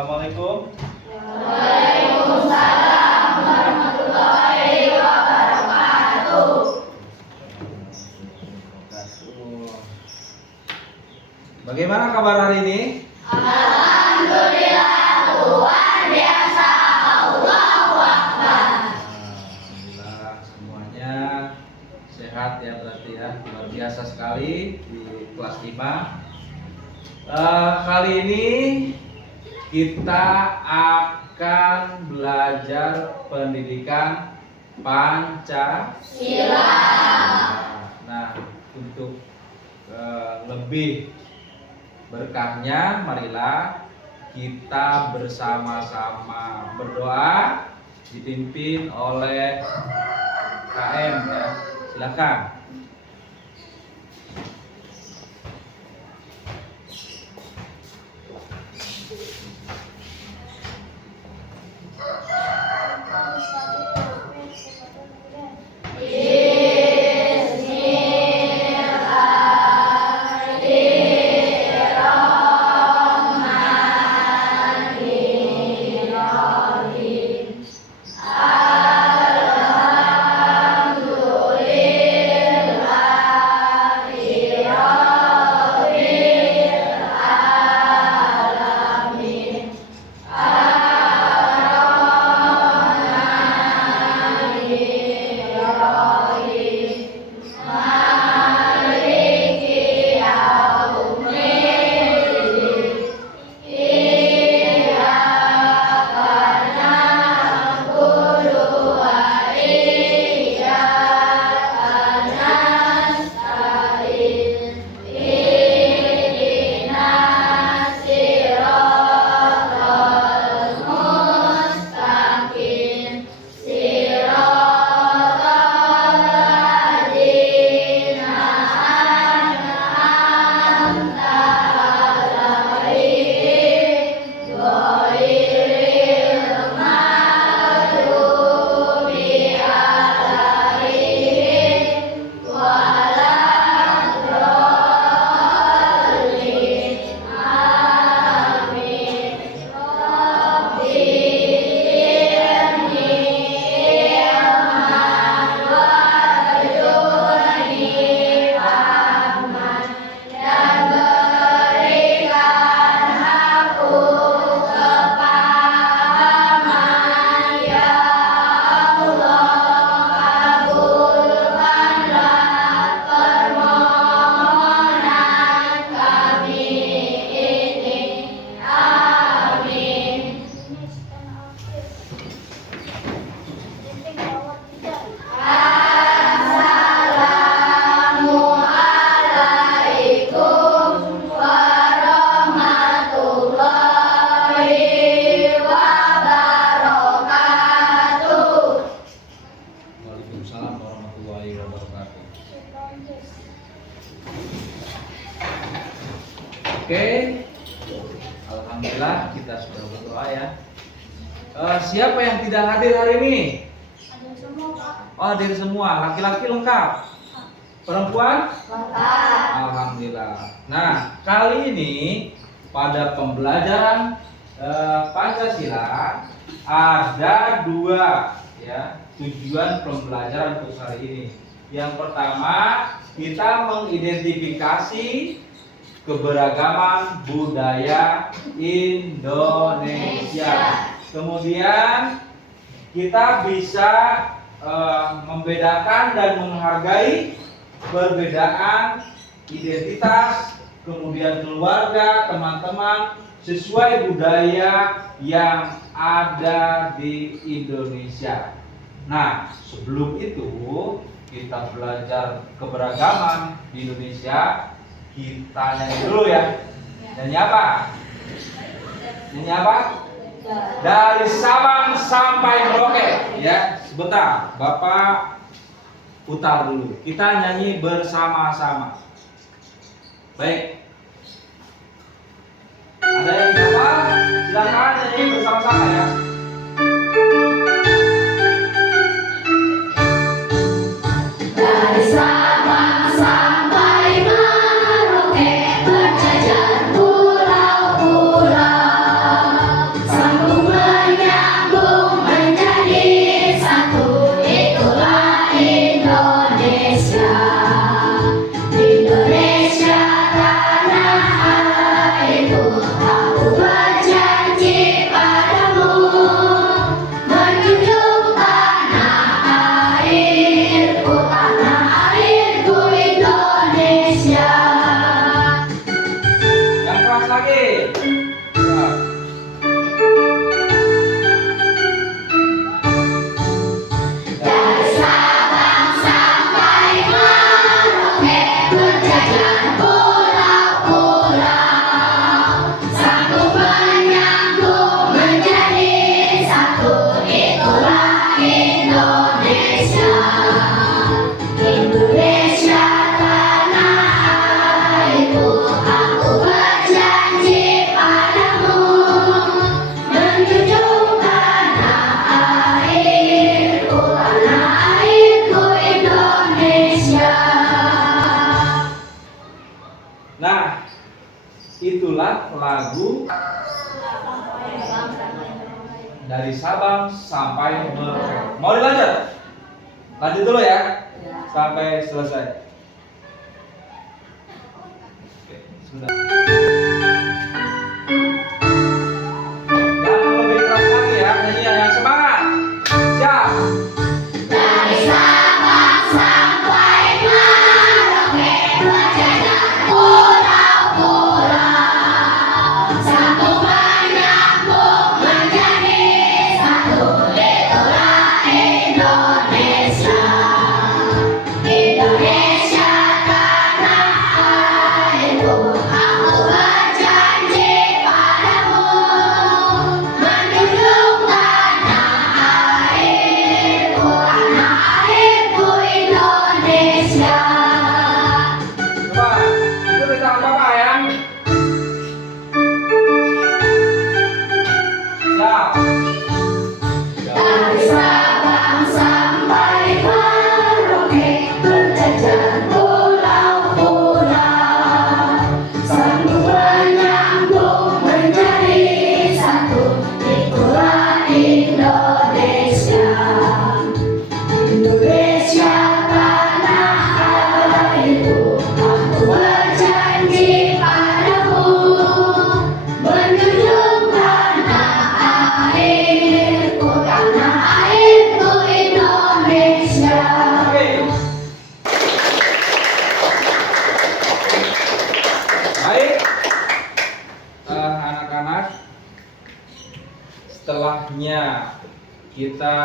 Assalamualaikum. Waalaikumsalam warahmatullahi wabarakatuh. Bagaimana kabar hari ini? Alhamdulillah luar biasa. Allahu Akbar. Alhamdulillah semuanya sehat ya, berarti ya, luar biasa sekali di kelas 5. Kali ini kita akan belajar pendidikan Pancasila. Nah, untuk lebih berkahnya, marilah kita bersama-sama berdoa dipimpin oleh KM ya. Silakan. Oke, alhamdulillah kita sudah berdoa ya. Siapa yang tidak hadir hari ini? Ada semua, Pak. Oh, hadir semua. Laki-laki lengkap, perempuan? Lengkap. Alhamdulillah. Nah, kali ini pada pembelajaran Pancasila ada dua ya tujuan pembelajaran untuk hari ini. Yang pertama, kita mengidentifikasi keberagaman budaya Indonesia. Kemudian kita bisa membedakan dan menghargai perbedaan identitas, kemudian keluarga, teman-teman sesuai budaya yang ada di Indonesia. Nah, sebelum itu kita belajar keberagaman di Indonesia. Kita nyanyi dulu ya. Nyanyi apa? Nyanyi apa? Dari Sabang sampai Merauke ya. Sebentar, Bapak putar dulu. Kita nyanyi bersama-sama. Baik. Ada yang coba? Silakan nyanyi bersama-sama ya. Dari Sabang sampai Merauke berjajar pulau-pulau. dari Sabang sampai Merauke. Mau dilanjut? Lanjut dulu ya, sampai selesai. Oke, sudah. Yang lebih keras lagi ya, nyanyian yang semangat. Siap. Dari Sabang sampai Merauke, berjalan pulau-pulau, sambung menyambung menjadi satu. Itulah Indonesia, Indonesia tanah airku. Aku berjanji padamu, menjunjung tanah airku Indonesia. Coba itu tangan Bapak ya. Siap. Dari Sabang sampai Merauke, berjajar pulau-pulau, sambung menyambung menjadi satu. Itulah Indonesia, Indonesia tanah airku. Aku berjanji padamu, menjunjung tanah airku Indonesia. Oke. Baik, anak-anak, setelahnya kita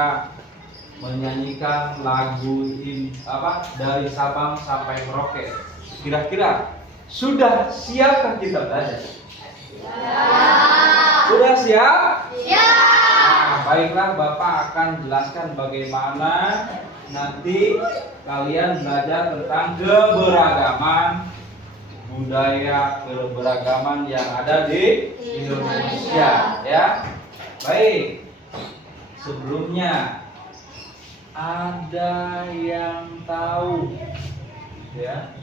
menyanyikan lagu dari Sabang sampai Merauke. Kira-kira sudah siapkah kita belajar? Sudah siap? Nah, baiklah, Bapak akan jelaskan bagaimana nanti kalian belajar tentang keberagaman budaya, keberagaman yang ada di Indonesia, ya. Baik. Sebelumnya ada yang tahu ya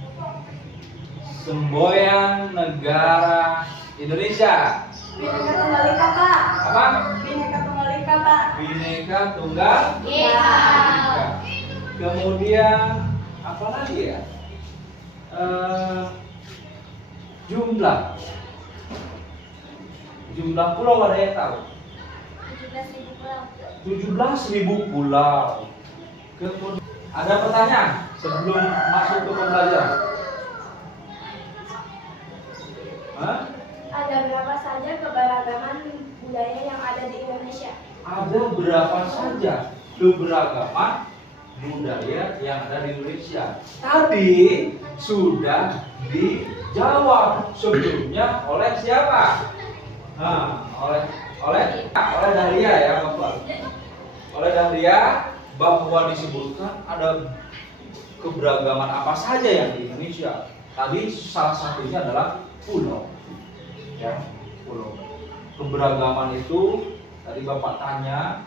semboyan negara Indonesia? Bineka Tunggal Ika, Pak. Apa? Bineka Tunggal Ika, Pak. Bineka Tunggal Ika. Ika. Kemudian apa lagi ya? Jumlah pulau ada yang tahu? 17.000 pulau. 17.000 pulau. Kemudian ada pertanyaan sebelum masuk ke pembelajaran? Hah? Ada berapa saja keberagaman budaya yang ada di Indonesia? Ada berapa saja keberagaman budaya yang ada di Indonesia? Tadi sudah dijawab sebelumnya oleh siapa? Nah, oleh Dahlia ya, Bapak. Oleh Dahlia bahwa disebutkan ada keberagaman apa saja yang di Indonesia. Tadi salah satunya adalah pulau. Ya, pulau. Keberagaman itu tadi Bapak tanya,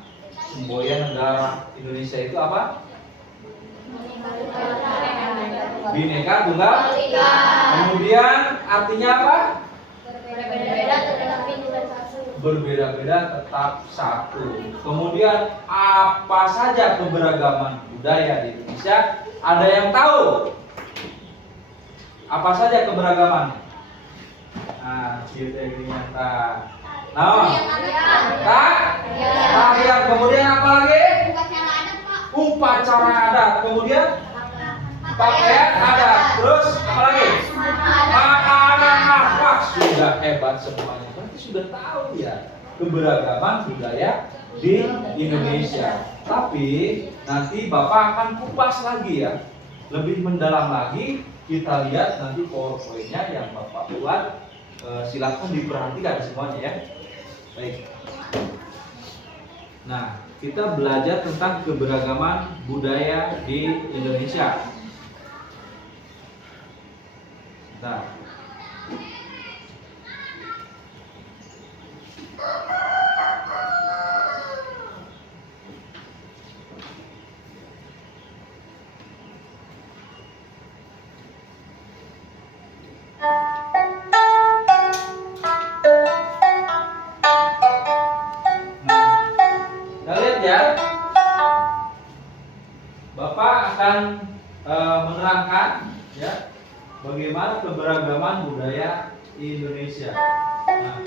semboyan negara Indonesia itu apa? Bineka Tunggal Ika. Kemudian artinya apa? Berbeda-beda tetapi bukan satu. Berbeda-beda tetap satu. Kemudian apa saja keberagaman budaya di Indonesia? Ada yang tahu? Apa saja keberagaman? Nah, kita ini nyata. Nah, tarian. Kemudian apa lagi? Upacara adat. Kemudian pakaian adat. Terus apa lagi? Makanan khas. Wah, sudah hebat semuanya. Berarti sudah tahu ya keberagaman budaya di Indonesia. Tapi nanti Bapak akan kupas lagi ya, lebih mendalam lagi. Kita lihat nanti powerpointnya yang Bapak buat. Silakan diperhatikan semuanya ya. Baik. Nah, kita belajar tentang keberagaman budaya di Indonesia. Nah, akan menerangkan ya bagaimana keberagaman budaya Indonesia. Nah,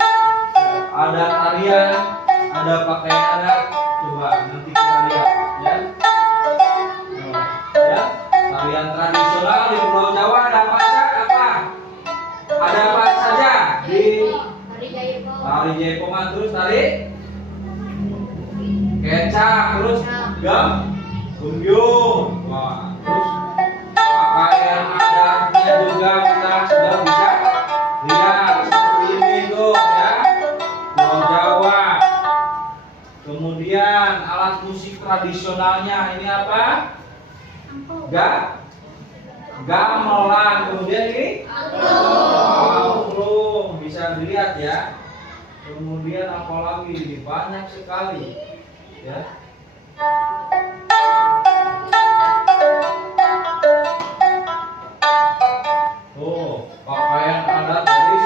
ada tarian, ada pakaian adat. Coba nanti kita lihat ya. Ya, tarian tradisional di Pulau Jawa ada apa saja? Ada apa saja? Di tari Jaipongan, terus tari kecak, terus gunjung. Wah, terus pakaian adatnya juga kita sudah bisa lihat seperti ini tuh ya, Pulau Jawa. Kemudian alat musik tradisionalnya ini apa? Gamelan. Kemudian ini angklung, bisa dilihat ya. Kemudian apalagi ini banyak sekali ya. Tuh, pakaian adat dari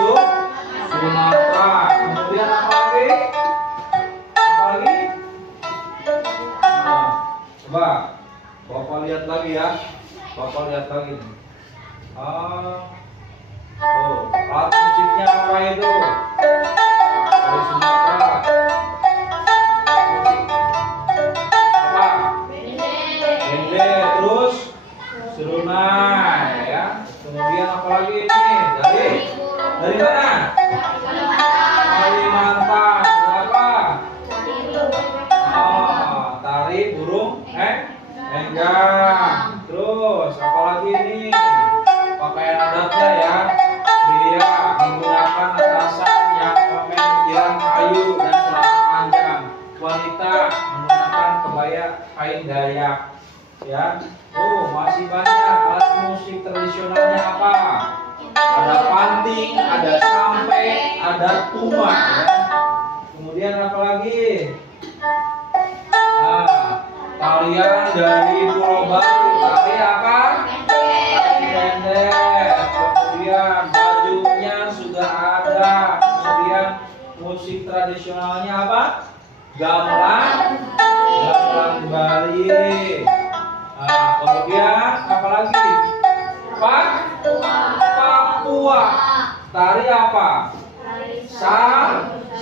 Sumatera. Kemudian apa lagi? Nah, coba Bapak lihat lagi ya. Bapak lihat lagi nih. Tuh, alat musiknya apa itu? Dari Sumatera. Musik. Apa? Bende, terus serunai ya. Kemudian apa lagi ini? Dari mana? Kalimantan. Apa? Tari burung enggang. Terus apa lagi ini? Pakaian adatnya ya. Pria menggunakan atasan yang ukiran kayu dan celana panjang. Wanita menggunakan kebaya kain Dayak. Ya. Masih banyak alat musik tradisionalnya apa? Ada panting, ada sampai, ada tuba ya. Kemudian apa lagi? Tarian dari Pulau Bali, tari apa? Tari pendek. Kemudian bajunya sudah ada. Kemudian musik tradisionalnya apa? Gamelan Bali. Kemudian apa lagi? Papua. Tari apa?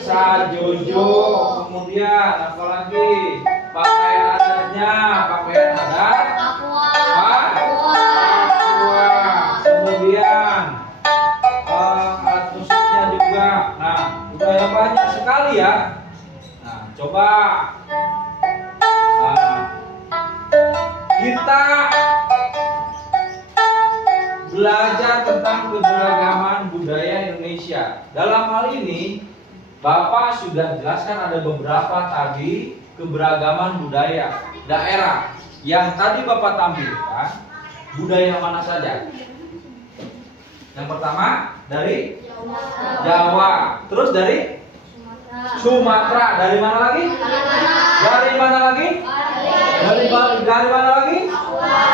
Sajojo. Kemudian apa lagi? Pakaian adatnya, pakaian adat Papua. Kemudian alat musiknya juga. Nah, udah banyak sekali ya. Nah, coba kita belajar tentang keberagaman budaya Indonesia. Dalam hal ini, Bapak sudah jelaskan ada beberapa tadi keberagaman budaya daerah yang tadi Bapak tampilkan. Budaya mana saja? Yang pertama dari Jawa, terus dari Sumatera, dari mana lagi? Dari mana lagi? Dari mana lagi?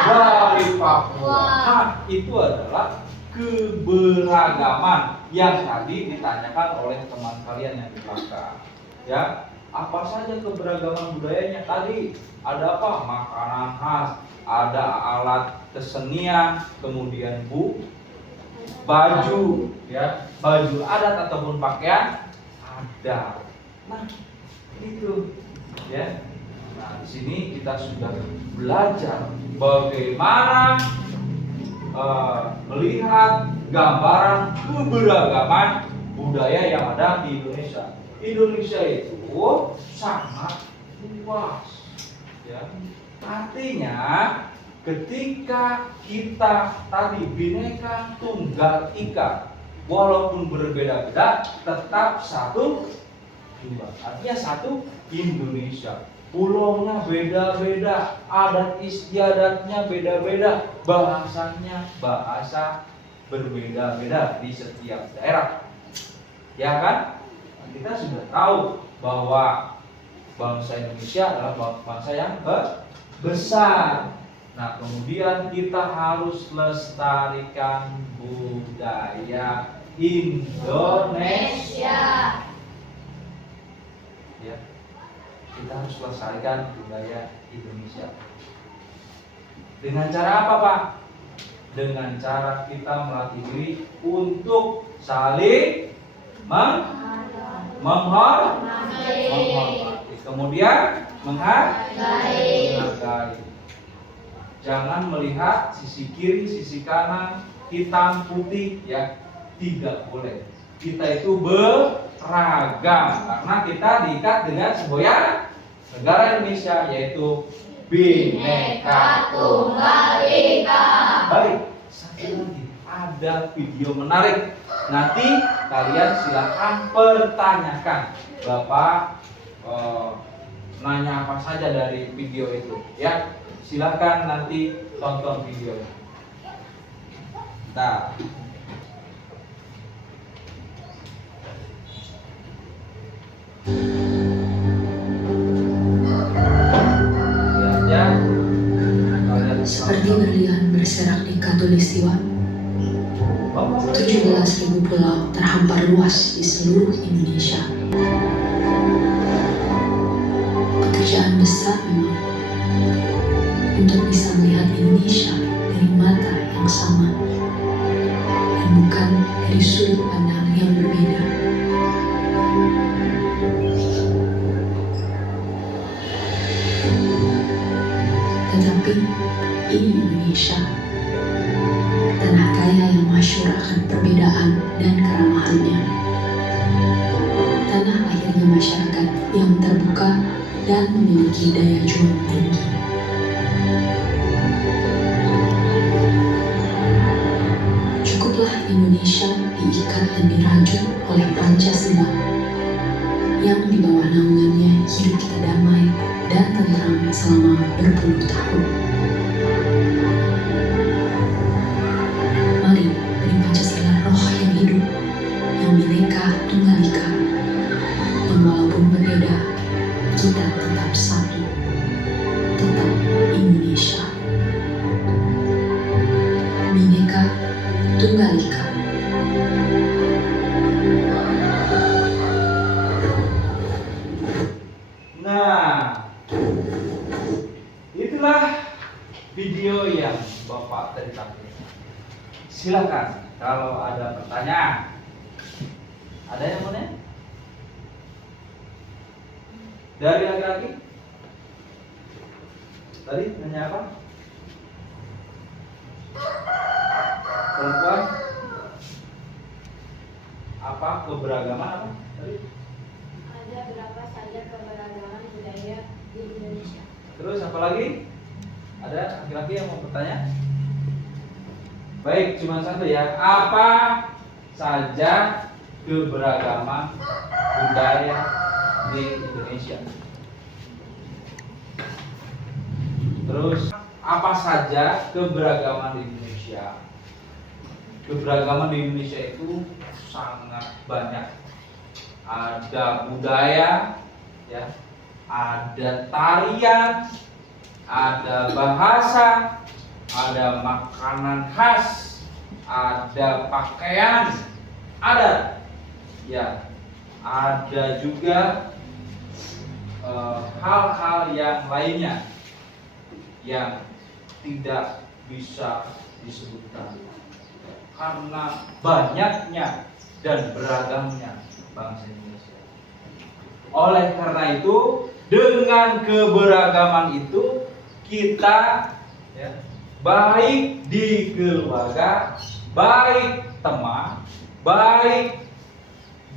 Dari Papua. Nah, itu adalah keberagaman yang tadi ditanyakan oleh teman kalian yang di belakang. Ya, apa saja keberagaman budayanya tadi? Ada apa? Makanan khas, ada alat kesenian, kemudian baju, ya, baju adat ataupun pakaian ada. Nah, itu, ya. Nah, di sini kita sudah belajar bagaimana melihat gambaran keberagaman budaya yang ada di Indonesia. Indonesia itu sangat luas, ya. Artinya ketika kita tadi Bhinneka Tunggal Ika, walaupun berbeda-beda tetap satu dua. Artinya satu Indonesia. Pulaunya beda-beda, adat istiadatnya beda-beda, bahasanya bahasa berbeda-beda di setiap daerah. Ya kan? Kita sudah tahu bahwa bangsa Indonesia adalah bangsa yang besar. Nah, kemudian kita harus lestarikan budaya Indonesia. Ya, kita harus lestarikan budaya Indonesia. Dengan cara apa, Pak? Dengan cara kita melatih diri untuk saling menghormati. Kemudian menghargai. Jangan melihat sisi kiri, sisi kanan, hitam, putih, ya. Tidak boleh. Kita itu beragam karena kita diikat dengan semboyan negara Indonesia, yaitu Bhinneka Tunggal Ika. Baik, satu lagi ada video menarik. Nanti kalian silakan pertanyakan. Bapak nanya apa saja dari video itu, ya. Silakan nanti tonton videonya. Nah, seperti berlian berserak di Katulistiwa, 17.000 pulau terhampar luas di seluruh Indonesia. Pekerjaan besar memang untuk bisa melihat Indonesia dari mata yang sama dan bukan dari sudut pandang yang berbeda. Tetapi ini Indonesia, tanah kaya yang masyhur akan perbedaan dan keramahannya. Tanah lahirnya masyarakat yang terbuka dan memiliki daya juang tinggi. Cukuplah Indonesia diikat dan dirajut oleh Pancasila yang di bawah naungannya hidup kita damai dan tentram selama berpuluh tahun. Mari beri Pancasila roh yang hidup, yang Bhinneka Tunggal Ika, yang walaupun berbeda, kita tetap satu, tetap Indonesia. Bhinneka Tunggal Ika. nah, itulah video yang Bapak tadi tampilkan. Silakan kalau ada pertanyaan. Ada yang mau nanya? Dari laki-laki? Tadi nanya apa? Perempuan? Apa keberagaman apa? Tadi? Ada berapa saja keberagaman budaya di Indonesia? Terus apa lagi? Ada laki-laki yang mau bertanya? Baik, cuma satu ya. Apa saja keberagaman budaya di Indonesia? Terus apa saja keberagaman di Indonesia? Keberagaman di Indonesia itu sangat banyak. Ada budaya, ya, ada tarian, ada bahasa, ada makanan khas, ada pakaian, ada, ya, ada juga hal-hal yang lainnya yang tidak bisa disebutkan karena banyaknya dan beragamnya bangsa Indonesia. Oleh karena itu, dengan keberagaman itu kita, ya, baik di keluarga, baik teman, baik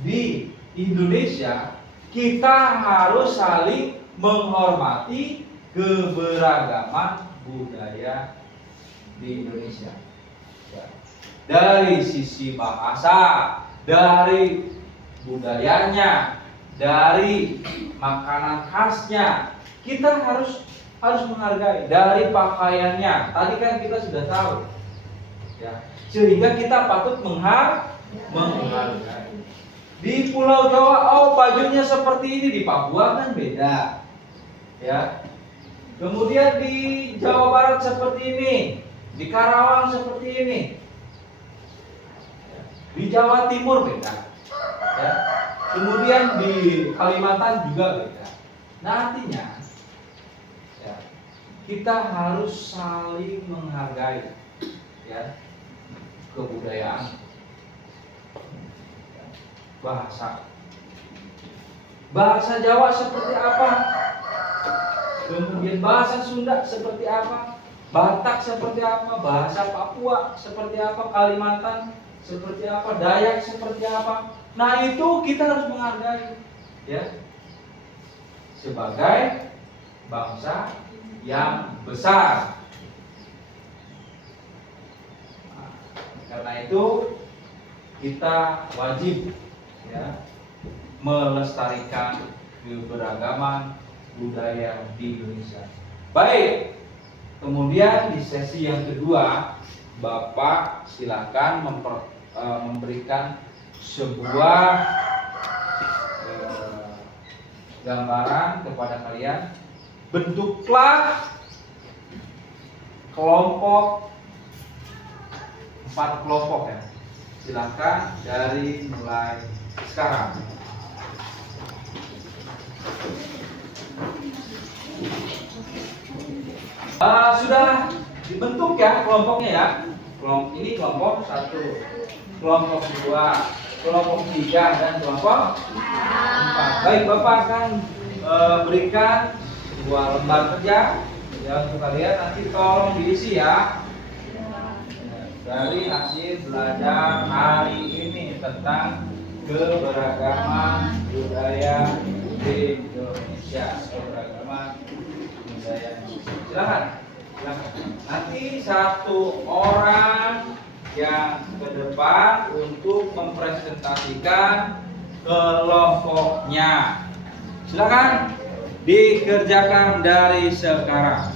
di Indonesia, kita harus saling menghormati keberagaman budaya di Indonesia. Ya. Dari sisi bahasa, dari budayanya, dari makanan khasnya, kita harus menghargai. Dari pakaiannya, tadi kan kita sudah tahu, ya, sehingga kita patut menghargai. Di Pulau Jawa, oh bajunya seperti ini, di Papua kan beda, ya. Kemudian di Jawa Barat seperti ini, di Karawang seperti ini, di Jawa Timur beda, ya. Kemudian di Kalimantan juga beda. Nah, artinya, ya, kita harus saling menghargai ya kebudayaan, bahasa Jawa seperti apa, kemudian bahasa Sunda seperti apa, Batak seperti apa, bahasa Papua seperti apa, Kalimantan seperti apa, Dayak seperti apa. Nah itu kita harus menghargai ya sebagai bangsa yang besar. Nah, karena itu kita wajib ya melestarikan keberagaman budaya di Indonesia. Baik, kemudian di sesi yang kedua, Bapak silakan memberikan sebuah gambaran kepada kalian. Bentuklah kelompok 4 kelompok ya. Silakan dari mulai sekarang. Sudah dibentuk ya kelompoknya ya. Ini kelompok 1, kelompok 2, kelompok 3 dan kelompok 4. Baik, Bapak akan berikan sebuah lembar kerja ya untuk kalian, nanti tolong diisi ya dari hasil belajar hari ini tentang keberagaman budaya di Indonesia. Keberagaman budaya Indonesia. Silakan. Nanti 1 orang yang ke depan untuk mempresentasikan kelompoknya. Silakan dikerjakan dari sekarang.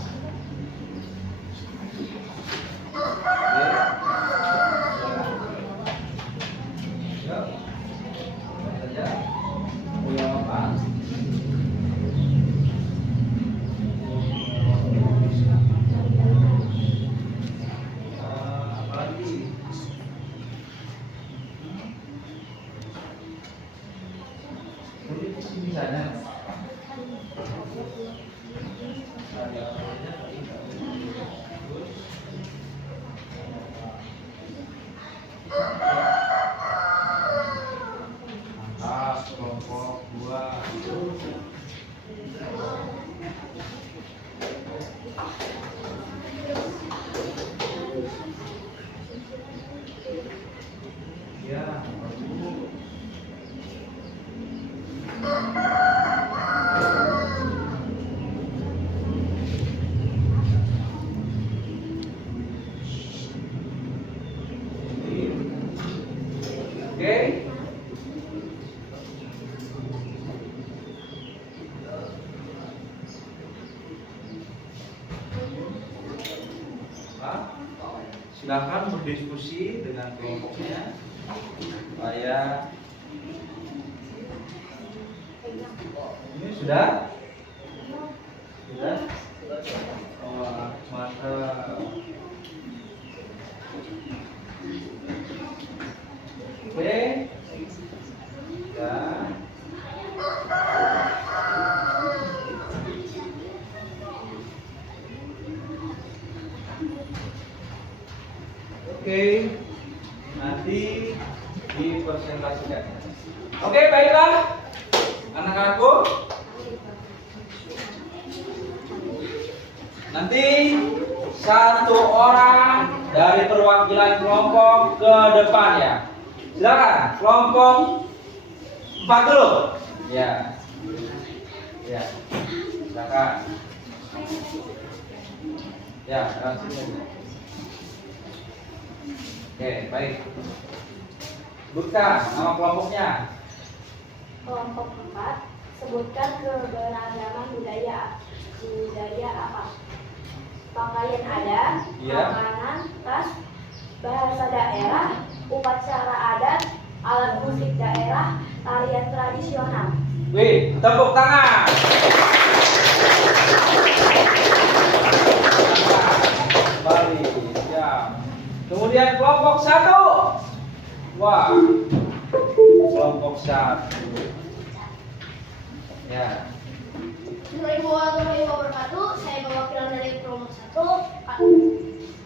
Kelompok 2 ya. Oke. Silakan berdiskusi dengan kelompoknya supaya ini sudah maka oke ya. Oke, nanti dipresentasikan. Oke, baiklah anak-anakku. Nanti 1 orang dari perwakilan kelompok ke depan ya. Silakan, kelompok 4 dulu. Ya. Ya. Silakan. Ya, langsung aja. Oke, baik. Sebutkan nama kelompoknya. Kelompok 4, sebutkan keberagaman budaya. Budaya apa? Pakaian adat, Iya. makanan, tas, bahasa daerah, upacara adat, alat musik daerah, tarian tradisional. Wih, tepuk tangan. Kembali, ya. Kemudian kelompok 1. Wah, kelompok 1. Ya. Assalamualaikum warahmatullahi wabarakatuh. Saya perwakilan dari kelompok 1.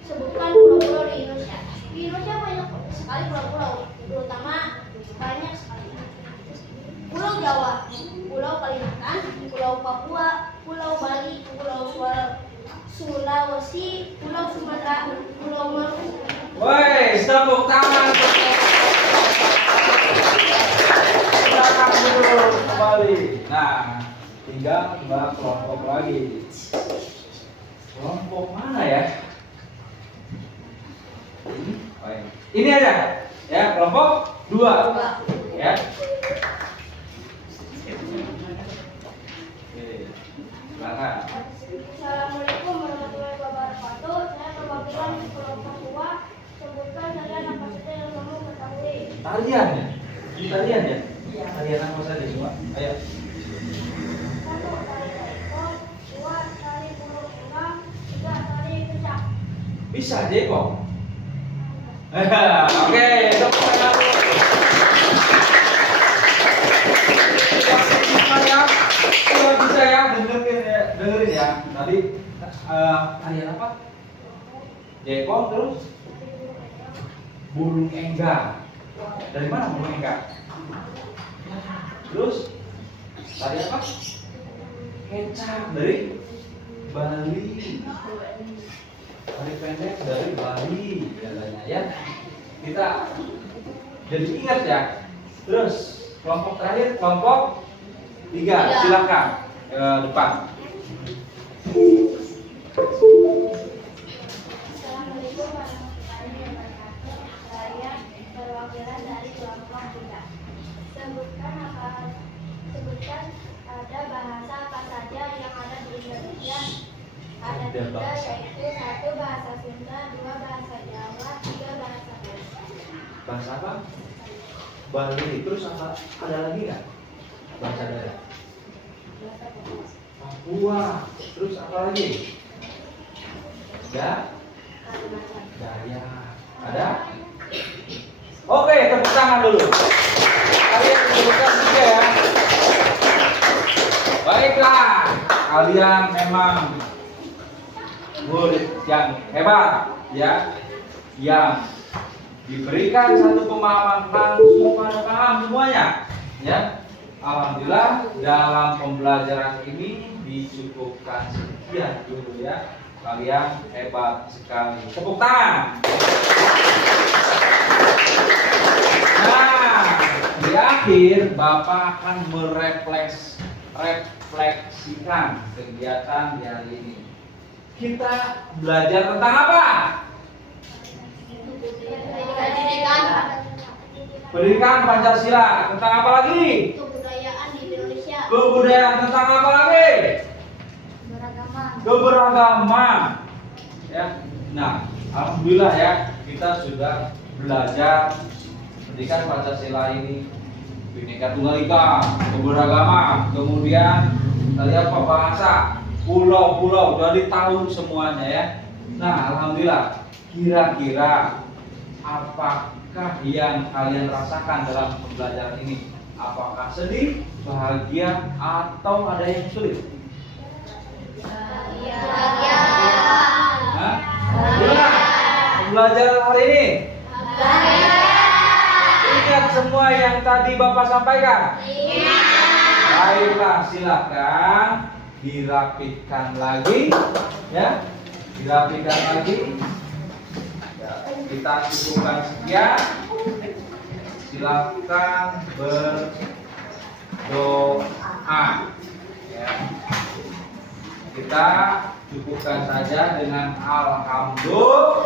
Sebutkan pulau-pulau di Indonesia. Di Indonesia banyak sekali pulau-pulau, terutama banyak sekali. Pulau Jawa, Pulau Kalimantan, Pulau Papua, Pulau Bali, Pulau Sulawesi, Pulau Sumatera, Pulau Maluku. Woi, tepuk tangan. Silakan duduk kembali. Nah, tinggal 2 kelompok lagi. Kelompok mana ya? Ini aja. Ya, kelompok 2. Ya. Oke. Silakan. Assalamualaikum warahmatullahi wabarakatuh. Saya perwakilan kelompok 2. Sebutkan tarian apa saja yang kamu ketahui. Tarian ya? Ini tarian ya? Tarian apa saja semua? Ayo. 1. Tari taiko, 2. Tari burung elang, 3. Tari kecak. Bisa Jeko? Oke, tepuk tangan dulu. Ya, kalau bisa ya, dengerin ya. Tadi tarian apa? Jeko terus burung enggang. Dari mana burung enggang? Terus tadi apa? Kecap dari Bali. Tari pendek dari Bali katanya ya. Kita jadi ingat ya. Terus kelompok terakhir, kelompok 3, silakan ke depan. Assalamualaikum warahmatullahi wabarakatuh. Saya perwakilan dari kelompok 3. Sebutkan ada bahasa apa saja yang ada di Indonesia. Ada 3, yaitu 1 bahasa Sunda, 2 bahasa Jawa, 3 bahasa Bali. Bahasa apa? Bali. Terus apa? Ada lagi nggak? Bahasa daerah. Papua. Terus apa lagi? Ya. Daya. Ada? Oke, tepuk tangan dulu. Kalian sebutkan 3 ya. Baiklah, kalian memang murid yang hebat ya, yang diberikan satu pemahaman langsung pada paham semuanya ya. Alhamdulillah dalam pembelajaran ini dicukupkan sekian dulu ya. Kalian hebat sekali. Tepuk tangan. Nah, di akhir Bapak akan merefleksikan kegiatan di hari ini. Kita belajar tentang apa? Pendidikan Pancasila. Tentang apa lagi? Kebudayaan di Indonesia. Kebudayaan. Tentang apa lagi? Keberagaman. Ya. Nah, alhamdulillah ya, kita sudah belajar pendidikan Pancasila ini, Bhinneka Tunggal Ika, keberagaman, kemudian tadi apa, bahasa, pulau-pulau, jadi tahu semuanya ya. Nah, alhamdulillah. Kira-kira apakah yang kalian rasakan dalam pembelajaran ini? Apakah sedih, bahagia, atau ada yang sulit? Hah? Gimana pembelajaran hari ini? Ingat semua yang tadi Bapak sampaikan? Baiklah, silakan dirapikan lagi ya. Dirapikan lagi ya, kita cukupkan sekian. Silakan berdoa ya. Kita cukupkan saja dengan alhamdulillah.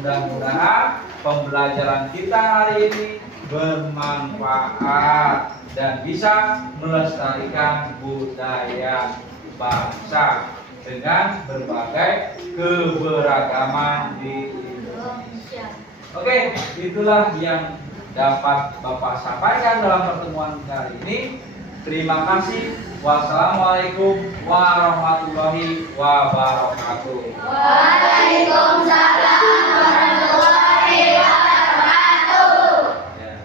Mudah-mudahan pembelajaran kita hari ini bermanfaat dan bisa melestarikan budaya bangsa dengan berbagai keberagaman di Indonesia. Oke, itulah yang dapat Bapak sampaikan dalam pertemuan kali ini. Terima kasih. Wassalamualaikum warahmatullahi wabarakatuh. Waalaikumsalam warahmatullahi wabarakatuh. Ya.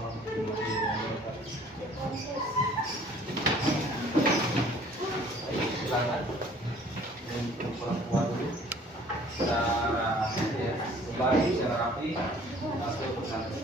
warahmatullahi wabarakatuh. Silakan. Dan perempuan dulu. Secara ya, kembali secara rapi satu persatu.